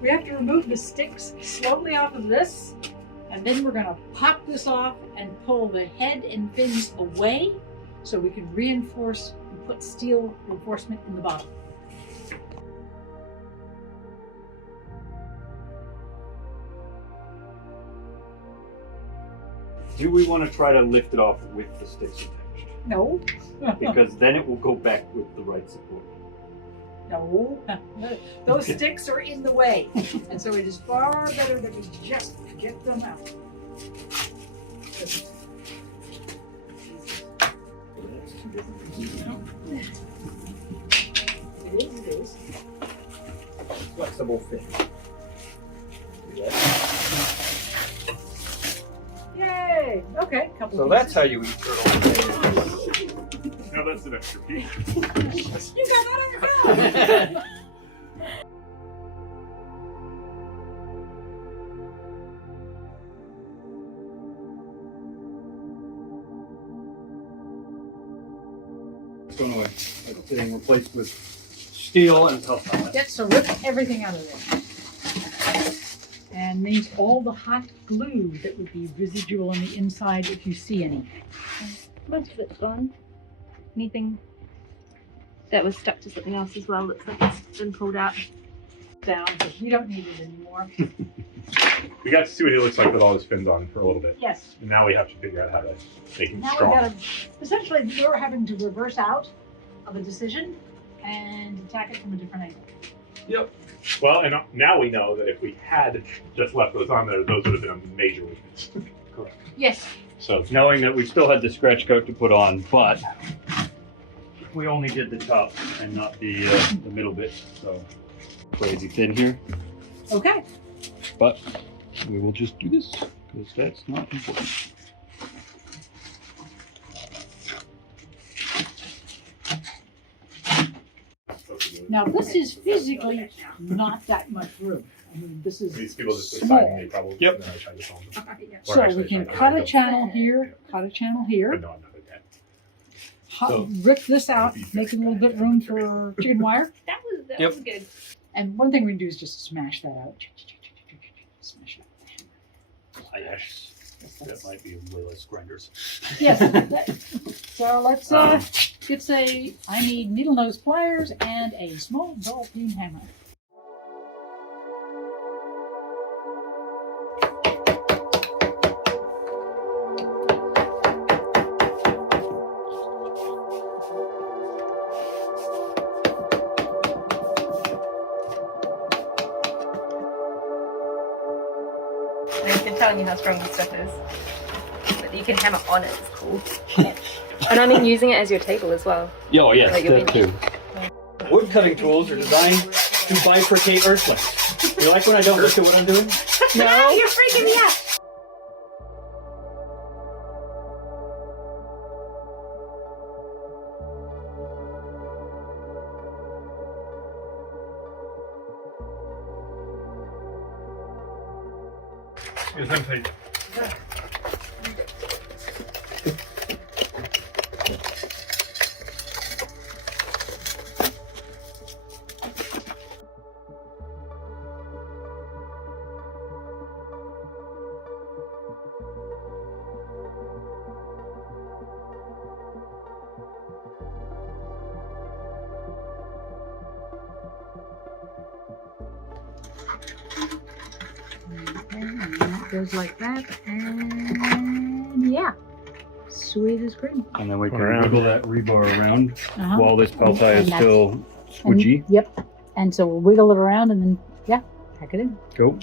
We have to remove the sticks slowly off of this, and then we're gonna pop this off and pull the head and fins away so we can reinforce and put steel reinforcement in the bottom. Do we want to try to lift it off with the sticks attached? No. Because then it will go back with the right support. No. Those sticks are in the way. And so it is far better that we just get them out. It is. Flexible fit. Yay! Okay, couple So pieces. that's how you eat turtle. Now that's an extra piece. You got that on your phone! It's going away. It's getting replaced with steel and tough pellet. Get so rip everything out of there. And leave all the hot glue that would be residual on the inside if you see any. Most of it's gone. Anything that was stuck to something else as well looks like it's been pulled out. Down, because we don't need it anymore. We got to see what he looks like with all his fins on for a little bit. Yes. And now we have to figure out how to make him Now strong. we've got to, essentially you're having to reverse out of a decision and attack it from a different angle. Yep. Well, and now we know that if we had just left those on there, those would have been a major weakness. Correct. Yes. So knowing that we still had the scratch coat to put on, but we only did the top and not the middle bit. So crazy thin here. Okay. But we will just do this because that's not important. Now this is physically not that much room. I mean, this is These people just small. decided they probably. Yep. And then I tried to solve them. So Or actually we can trying to cut a hide them. channel here, cut a channel here, But no, I'm not a dad. So- rip this out, make a little bit room for chicken wire. That Yep. was good. And one thing we can do is just smash that out. Smash it. Yes. That might be way less grinders. Yes. So let's I need needle nose pliers and a small ball peen hammer. I've been telling you how strong this stuff is. But you can hammer on it, it's cool. And I mean using it as your table as well. Oh yes, Like a that too. Wood cutting tools are designed to bifurcate earthlings. You like when I don't look at what I'm doing? No, you're freaking me out. Here's him take. Goes like that, and yeah, sweet as cream. And then we can wiggle that rebar around Uh-huh. while this pellet And is that's- still squidgy. Yep. And so we'll wiggle it around, and then yeah, pack it in. Go.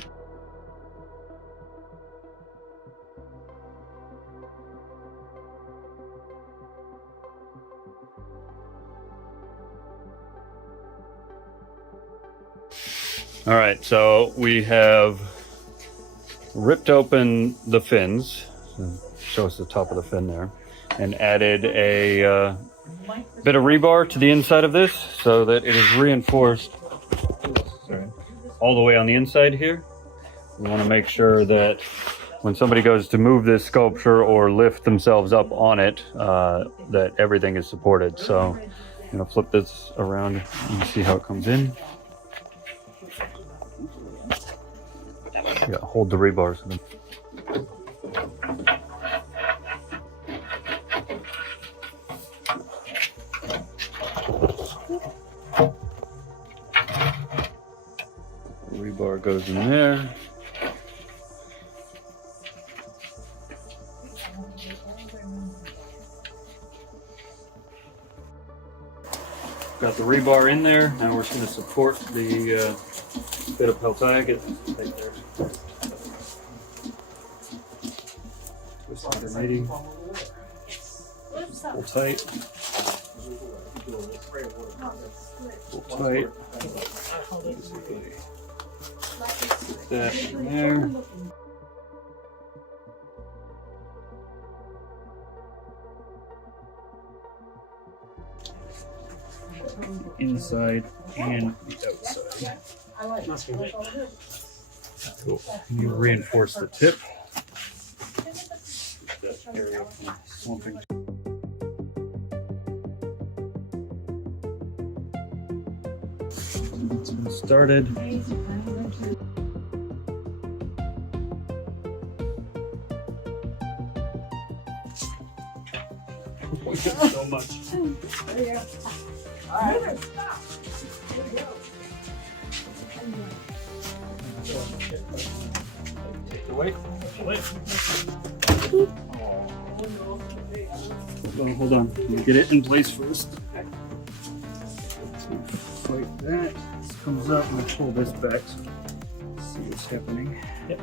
All right, so we have ripped open the fins, so show us the top of the fin there, and added a bit of rebar to the inside of this so that it is reinforced all the way on the inside here. We want to make sure that when somebody goes to move this sculpture or lift themselves up on it, that everything is supported. So I'm going to flip this around and see how it comes in. Yeah, hold the rebars. Rebar goes in there. Got the rebar in there. Now we're just going to support the bit of peltag. Get right there. Twist underneath. Pull tight. Pull tight. Put that in there. Inside and the outside. Cool. And you reinforce the tip. That area from slumping. It's been started. So much. Hold on. Let me get it in place first. Like that. This comes up and I pull this back so see what's happening. Yep.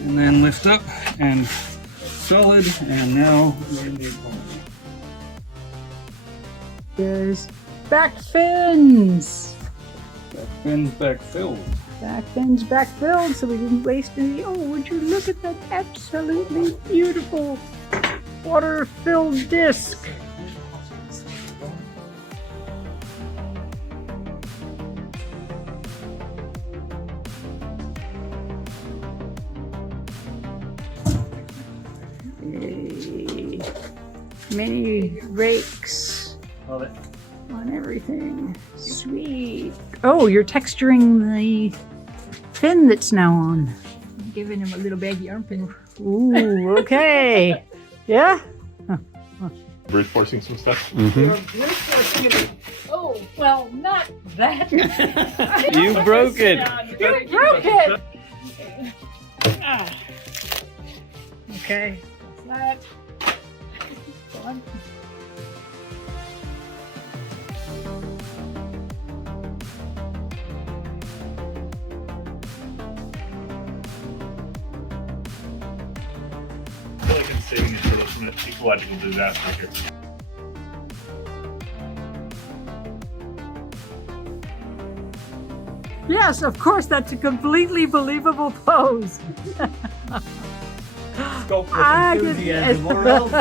And then lift up and solid, and now There's back fins. back fins back filled. Back fins back filled so we didn't waste any. Oh, would you look at that absolutely beautiful water-filled disc. Many rakes Love it. on everything. Sweet. Oh, you're texturing the fin that's now on. I'm giving him a little baggy arm pin. Ooh, okay. Yeah? Brute forcing some stuff. Oh, well, not that. You broke it. You broke it. Ah. Okay. Flat. One. I feel like I'm saving it for the ecological disaster here. Yes, of course, that's a completely believable pose. Sculpt with I could- enthusiasm or else.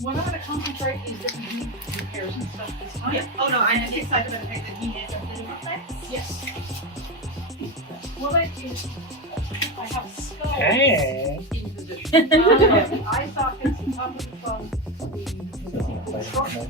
We're not going to concentrate these different heat repairs and stuff this time. Yeah. Oh no, I'm excited about the fact that he has something up there. Yes. Well, it is. I have skull in position. I thought it's the top of the phone. The structure.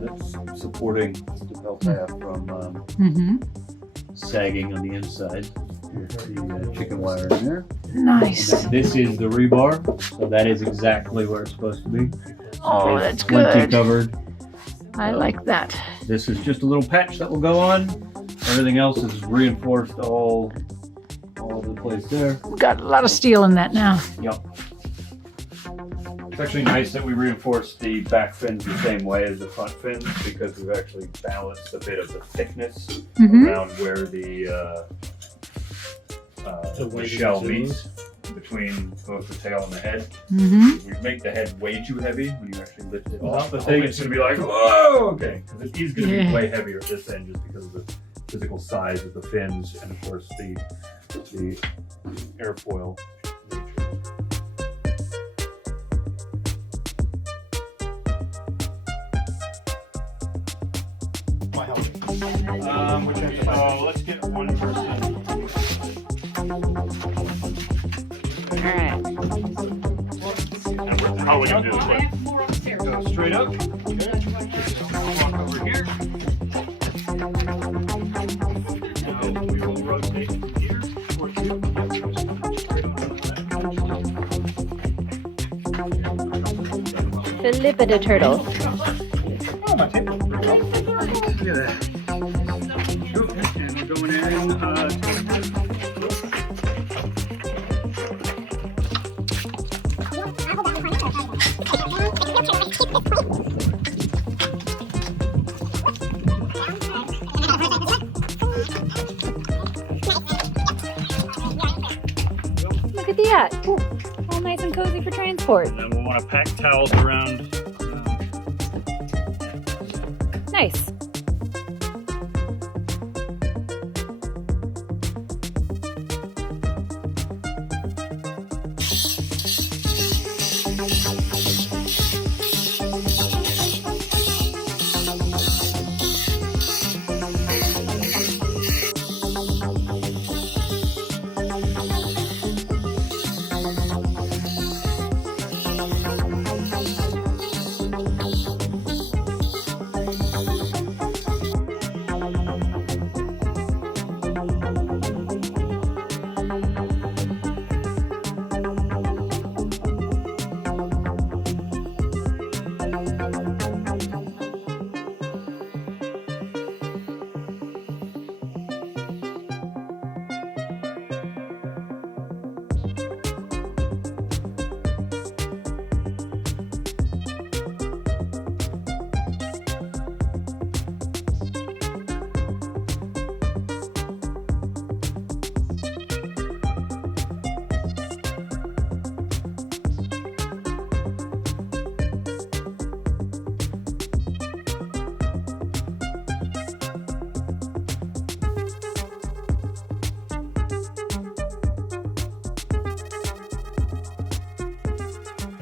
there that's supporting the bell tab from Mm-hmm. sagging on the inside. Here's the chicken wire in there. Nice. And then this is the rebar, so that is exactly where it's supposed to be. Oh, It's that's plenty good. covered. I like that. This is just a little patch that will go on. Everything else is reinforced all over the place there. We've got a lot of steel in that now. Yep. It's actually nice that we reinforced the back fins the same way as the front fins because we've actually balanced a bit of the thickness Mm-hmm. around where the shell meets between both the tail and the head. Mm-hmm. We make the head way too heavy when you actually lift it off the thing. It's going to be like, whoa, okay. Because it is going to be way heavier at this end just because of the physical size of the fins and, of course, the airfoil nature. So let's get one person. All right. How are we gonna do this? I have more upstairs. Go straight up. Walk over here. Now we will rotate here towards you. Philippa the turtle. Oh, my table. Look at that. And we're going in. Look at that. Ooh, all nice and cozy for transport. And then we'll want to pack towels around. Nice.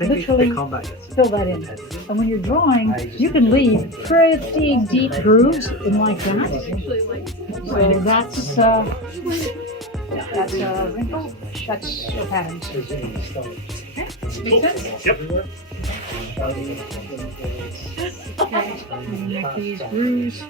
Literally fill that in. And when you're drawing, you can leave pretty deep grooves in like that. So that's a wrinkle. That's your pattern. Okay? Make sense? Yep. Okay. And make these grooves.